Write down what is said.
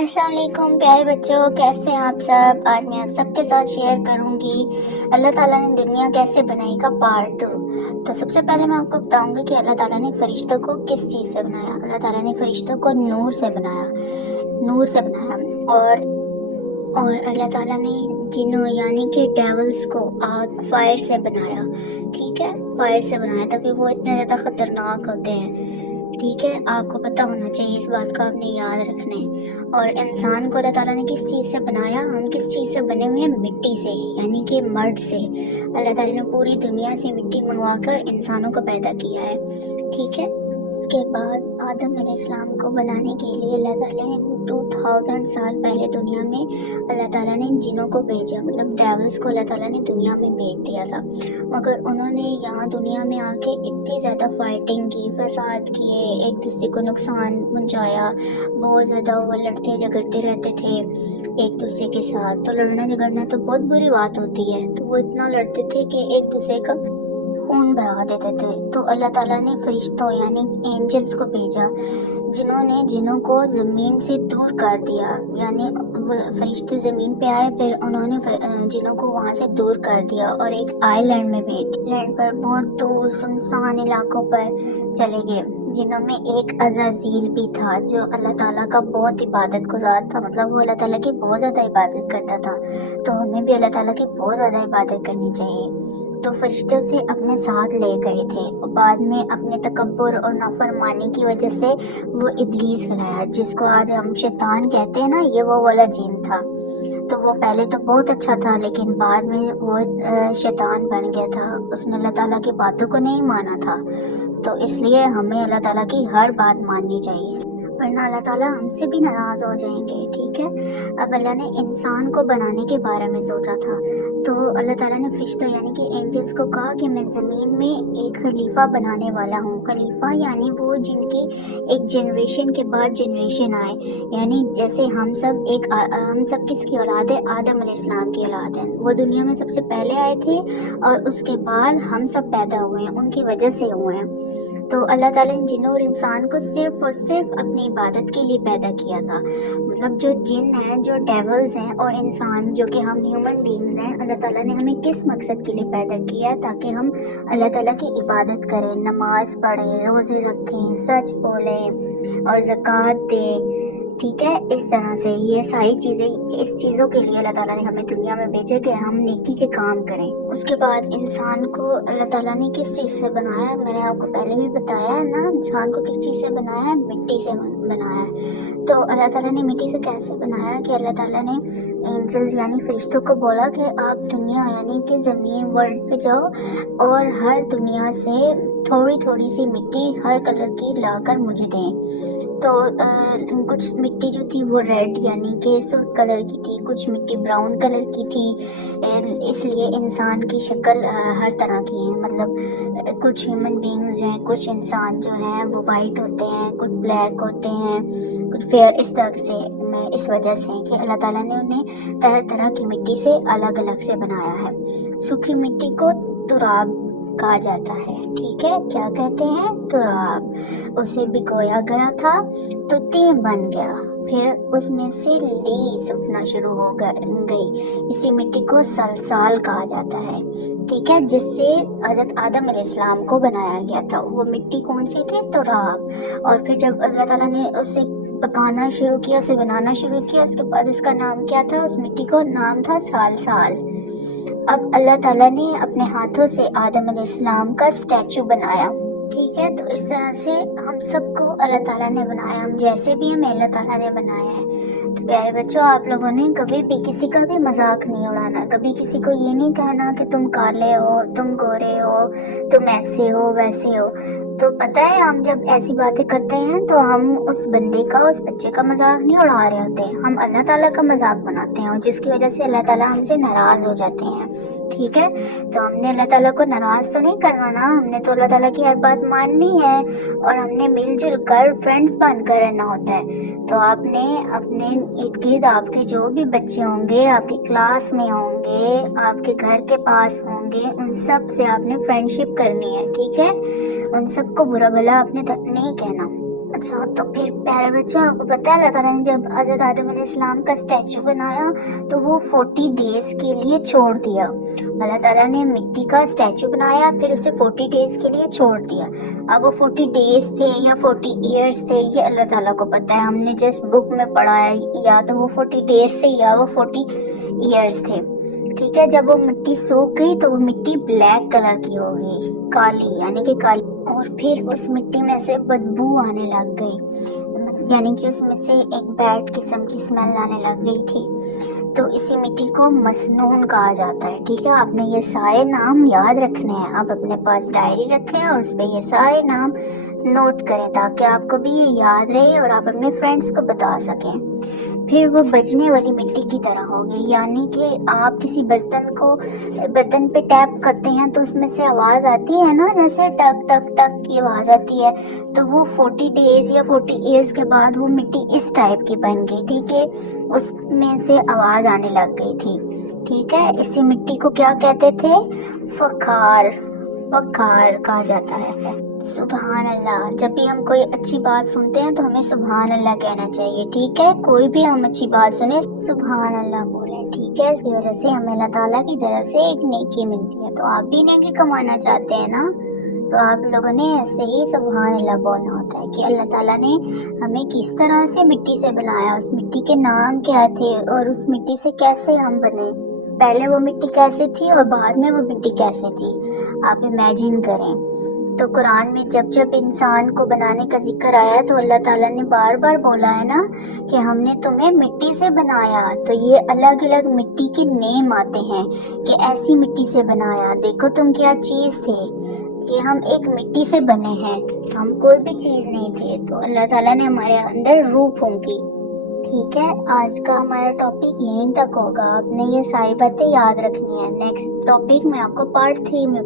अस्सलाम वालेकुम प्यारे बच्चों, कैसे हैं आप सब। आज मैं आप सबके साथ शेयर करूंगी अल्लाह ताला ने दुनिया कैसे बनाई का पार्ट 2। तो सबसे पहले मैं आपको बताऊंगी कि अल्लाह ताला ने फरिश्तों को किस चीज़ से बनाया। अल्लाह ताला ने फरिश्तों को नूर से बनाया, नूर से बनाया। और अल्लाह ताला ने जिन्नों यानी कि डेवल्स को आग फायर से बनाया। ठीक है, फायर से बनाया तभी वो इतने ज़्यादा ख़तरनाक होते हैं। ठीक है, आपको पता होना चाहिए, इस बात को आपने याद रखना है। और इंसान को अल्लाह ताला ने किस चीज़ से बनाया? हम किस चीज़ से बने हुए हैं? मिट्टी से, यानी कि मर्द से। अल्लाह ताला ने पूरी दुनिया से मिट्टी मंगवा कर इंसानों को पैदा किया है। ठीक है, उसके बाद आदम अलैहिस्सलाम को बनाने के लिए अल्लाह ताला ने 2000 साल पहले दुनिया में अल्लाह ताला ने जिनों को भेजा, मतलब डेविल्स को अल्लाह ताला ने दुनिया में भेज दिया था। मगर उन्होंने यहाँ दुनिया में आके इतनी ज़्यादा फाइटिंग की, फसाद किए, एक दूसरे को नुकसान पहुँचाया, बहुत ज़्यादा वो लड़ते झगड़ते रहते थे एक दूसरे के साथ। तो लड़ना झगड़ना तो बहुत बुरी बात होती है, तो वो इतना लड़ते थे कि एक दूसरे का खून बहा देते थे। तो अल्लाह ताला ने फरिश्तों यानी एंजल्स को भेजा, जिन्होंने जिनों को ज़मीन से दूर कर दिया। यानी फरिश्ते ज़मीन पे आए, फिर उन्होंने जिनों को वहाँ से दूर कर दिया और एक आइलैंड में भेज दिया। आइलैंड पर बहुत दूर सुनसान इलाकों पर चले गए, जिनों में एक अज़ाज़ील भी था जो अल्लाह ताला का बहुत इबादत गुजार था। मतलब वो अल्लाह ताला की बहुत ज़्यादा इबादत करता था। तो हमें भी अल्लाह ताला की बहुत ज़्यादा इबादत करनी चाहिए। तो फरिश्ते उसे अपने साथ ले गए थे और बाद में अपने तकब्बुर और नाफरमानी की वजह से वो इब्लीस बनाया, जिसको आज हम शैतान कहते हैं ना, ये वो वाला जिन था। तो वो पहले तो बहुत अच्छा था, लेकिन बाद में वो शैतान बन गया था। उसने अल्लाह ताला की बातों को नहीं माना था। तो इसलिए हमें अल्लाह ताला की हर बात माननी चाहिए, वरना अल्लाह ताला हमसे भी नाराज़ हो जाएंगे। ठीक है, अब अल्लाह ने इंसान को बनाने के बारे में सोचा था। तो अल्लाह ताला ने फरिश्तों यानी कि एंजल्स को कहा कि मैं ज़मीन में एक खलीफा बनाने वाला हूँ। खलीफा यानी वो जिनकी एक जनरेशन के बाद जनरेशन आए, यानी जैसे हम सब किसकी औलाद है? आदम अलैहिस्सलाम की औलाद है। वो दुनिया में सबसे पहले आए थे और उसके बाद हम सब पैदा हुए हैं, उनकी वजह से हुए हैं। तो अल्लाह ताला ने जिन और इंसान को सिर्फ़ और सिर्फ अपनी इबादत के लिए पैदा किया था। मतलब जो जिन हैं, जो डेवल्स हैं, और इंसान जो कि हम ह्यूमन बीइंग्स हैं, अल्लाह ताला ने हमें किस मकसद के लिए पैदा किया? ताकि हम अल्लाह ताला की इबादत करें, नमाज़ पढ़ें, रोज़े रखें, सच बोलें और ज़कात दें। ठीक है, इस तरह से ये सारी चीज़ें, इस चीज़ों के लिए अल्लाह ताला ने हमें दुनिया में भेजा कि हम नेकी के काम करें। उसके बाद इंसान को अल्लाह ताला ने किस चीज़ से बनाया? मैंने आपको पहले भी बताया है ना, इंसान को किस चीज़ से बनाया है? मिट्टी से बनाया है। तो अल्लाह ताला ने मिट्टी से कैसे बनाया कि अल्लाह ताला ने एंजल्स यानी फरिश्तों को बोला कि आप दुनिया यानी कि ज़मीन वर्ल्ड पे जाओ और हर दुनिया से थोड़ी थोड़ी सी मिट्टी हर कलर की लाकर मुझे दें। तो कुछ मिट्टी जो थी वो रेड यानी कि सुर्ख कलर की थी, कुछ मिट्टी ब्राउन कलर की थी। इसलिए इंसान की शक्ल हर तरह की है। मतलब कुछ ह्यूमन बीइंग्स हैं, कुछ इंसान जो हैं वो वाइट होते हैं, कुछ ब्लैक होते हैं, कुछ फेयर, इस तरह से। मैं इस वजह से कि अल्लाह ताला ने उन्हें तरह तरह की मिट्टी से अलग अलग से बनाया है। सूखी मिट्टी को तुराब कहा जाता है। ठीक है, क्या कहते हैं? तुराब। उसे भिगोया गया था तो तीन बन गया, फिर उसमें से लीस उठना शुरू हो गई। इसी मिट्टी को सलसाल कहा जाता है। ठीक है, जिससे हज़रत आदम अलैहिस्सलाम को बनाया गया था। वो मिट्टी कौन सी थी? तुराब। और फिर जब अल्लाह ताला ने उसे पकाना शुरू किया, उसे बनाना शुरू किया, उसके बाद उसका नाम क्या था? उस मिट्टी को नाम था सालसाल। अब अल्लाह ताला ने अपने हाथों से आदम अलैहिस्सलाम का स्टैचू बनाया। ठीक है, तो इस तरह से हम सबको अल्लाह ताला ने बनाया, हम जैसे भी हमें अल्लाह ताला ने बनाया है। तो प्यारे बच्चों, आप लोगों ने कभी भी किसी का भी मजाक नहीं उड़ाना, कभी किसी को ये नहीं कहना कि तुम काले हो, तुम गोरे हो, तुम ऐसे हो वैसे हो। तो पता है, हम जब ऐसी बातें करते हैं तो हम उस बंदे का, उस बच्चे का मजाक नहीं उड़ा रहे होते, हम अल्लाह ताला का मजाक बनाते हैं, और जिसकी वजह से अल्लाह ताला हमसे नाराज़ हो जाते हैं। ठीक है, तो हमने अल्लाह ताला को नाराज़ तो नहीं करना ना, हमने तो अल्लाह ताला की हर बात माननी है और हमने मिलजुल कर फ्रेंड्स बनकर रहना होता है। तो आपने अपने इर्द गिर्द आपके जो भी बच्चे होंगे, आपकी क्लास में होंगे, आपके घर के पास होंगे, उन सब से आपने फ्रेंडशिप करनी है। ठीक है, उन सबको बुरा भला आपने नहीं कहना। अच्छा, तो फिर प्यारे बच्चों, आपको पता है अल्लाह ताला ने जब हज़रत आदम अलैहिस्सलाम का स्टैचू बनाया तो वो 40 डेज़ के लिए छोड़ दिया। अल्लाह ताला ने मिट्टी का स्टैचू बनाया, फिर उसे 40 डेज़ के लिए छोड़ दिया। अब वो 40 डेज़ थे या 40 ईयर्स थे, ये अल्लाह ताला को पता है। हमने जस्ट बुक में पढ़ा है, या तो वो 40 डेज़ थे या वो 40 ईयर्स थे। ठीक है, जब वो मिट्टी सूख गई तो वो मिट्टी ब्लैक कलर की हो गई, काली, यानी कि काली। और फिर उस मिट्टी में से बदबू आने लग गई, यानी कि उसमें से एक बैड किस्म की स्मेल आने लग गई थी। तो इसी मिट्टी को मसनून कहा जाता है। ठीक है, आपने ये सारे नाम याद रखने हैं। आप अपने पास डायरी रखें और उस पर ये सारे नाम नोट करें ताकि आपको भी ये याद रहे और आप अपने फ्रेंड्स को बता सकें। फिर वो बजने वाली मिट्टी की तरह हो गई, यानी कि आप किसी बर्तन पे टैप करते हैं तो उसमें से आवाज़ आती है ना, जैसे टक टक टक की आवाज़ आती है। तो वो 40 डेज़ या 40 ईयर्स के बाद वो मिट्टी इस टाइप की बन गई थी कि उसमें से आवाज़ आने लग गई थी। ठीक है, इसी मिट्टी को क्या कहते थे? फ़खार, फ़खार कहा जाता है। सुभान अल्लाह। जब भी हम कोई अच्छी बात सुनते हैं तो हमें सुभान अल्लाह कहना चाहिए। ठीक है, कोई भी हम अच्छी बात सुने सुभान अल्लाह बोलें। ठीक है, इसकी वजह से हमें अल्लाह ताला की तरफ से एक नेकी मिलती है। तो आप भी नेकी कमाना चाहते हैं ना, तो आप लोगों ने ऐसे ही सुभान अल्लाह बोलना होता है कि अल्लाह ताला ने हमें किस तरह से मिट्टी से बनाया, उस मिट्टी के नाम क्या थे और उस मिट्टी से कैसे हम बने। पहले वो मिट्टी कैसी थी और बाद में वो मिट्टी कैसी थी, आप इमेजिन करें। तो कुरान में जब जब इंसान को बनाने का जिक्र आया तो अल्लाह ताला ने बार बार बोला है ना कि हमने तुम्हें मिट्टी से बनाया। तो ये अलग अलग मिट्टी के नेम आते हैं कि ऐसी मिट्टी से बनाया, देखो तुम क्या चीज़ थे, कि हम एक मिट्टी से बने हैं, हम कोई भी चीज़ नहीं थे। तो अल्लाह ताला ने हमारे अंदर रूह फूंकी। ठीक है, आज का हमारा टॉपिक यहीं तक होगा। आपने ये सारी बातें याद रखनी है। नेक्स्ट टॉपिक में आपको पार्ट 3 में